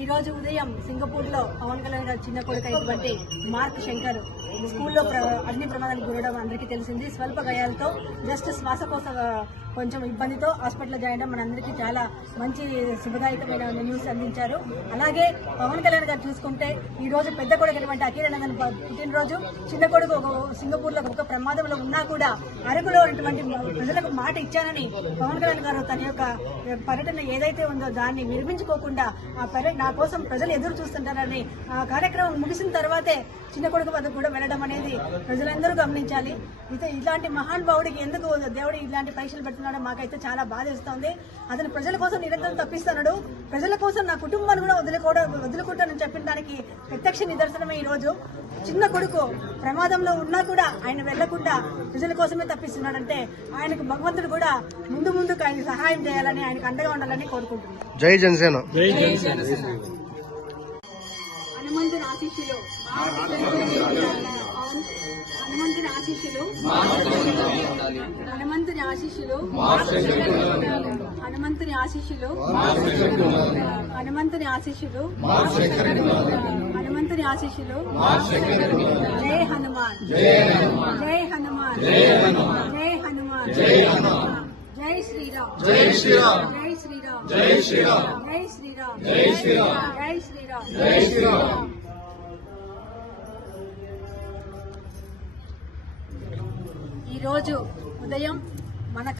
ఈ రోజు ఉదయం సింగపూర్లో పవన్ కళ్యాణ్ గారి చిన్న కొడుకు అయినటువంటి మార్క్ శంకర్ స్కూల్లో ప్ర- అగ్ని ప్రమాదానికి గురవడం అందరికీ తెలిసింది. స్వల్ప గాయాలతో జస్ట్ శ్వాసకోశ కొంచెం ఇబ్బందితో హాస్పిటల్లో జాయిన్ అవ్వడం మనందరికీ చాలా మంచి శుభదాయకమైన న్యూస్ అందించారు. అలాగే పవన్ కళ్యాణ్ గారు చూసుకుంటే ఈ రోజు పెద్ద కొడుకు అయినటువంటి అఖిల నందన్ పుట్టినరోజు. చిన్న కొడుకు ఒక సింగపూర్లో ఒక ప్రమాదంలో ఉన్నా కూడా అరకులో ఉన్నటువంటి ప్రజలకు మాట ఇచ్చానని పవన్ కళ్యాణ్ గారు తన యొక్క పర్యటన ఏదైతే ఉందో దాన్ని నిర్మించుకోకుండా ఆ పర్యటన నా కోసం ప్రజలు ఎదురు చూస్తుంటారని ఆ కార్యక్రమం ముగిసిన తర్వాతే చిన్న కొడుకు వద్దకు కూడా వెళ్ళడం అనేది ప్రజలందరూ గమనించాలి. ఇలాంటి ఇలాంటి మహానుభావుడికి ఎందుకు దేవుడు ఇలాంటి పరీక్షలు పెడుతున్నాడో మాకైతే చాలా బాధేస్తోంది. అతను ప్రజల కోసం నిరంతరం తప్పిస్తున్నాడు. ప్రజల కోసం నా కుటుంబాన్ని కూడా వదులుకోవడం వదులుకుంటానని చెప్పిన దానికి ప్రత్యక్ష నిదర్శనమే ఈ రోజు చిన్న కొడుకు ప్రమాదంలో ఉన్నా కూడా ఆయన వెళ్ళకుండా ప్రజల కోసమే తప్పిస్తున్నాడంటే ఆయనకు భగవంతుడు కూడా ముందు ముందుకు ఆయన సహాయం చేయాలని ఆయనకు అండగా ఉండాలని కోరుకుంటున్నాను. జై జనసేన. హనుమంతుని ఆశీస్సులు. హనుమంతుని ఆశీస్సులు. ఆశీస్సులు. హనుమంతుని ఆశీస్సులు. హనుమంతుని ఆశీస్సులు. హనుమంతుని ఆశీస్సులు. జై హనుమాన్. జై హనుమాన్. జై హనుమాన్. జై శ్రీరామ్. జై శ్రీరామ్. జై శ్రీరామ్. జై శ్రీరామ్. జై శ్రీరామ్. జై శ్రీరామ్. జై శ్రీరామ్. జై శ్రీరామ్. ఈ రోజు ఉదయం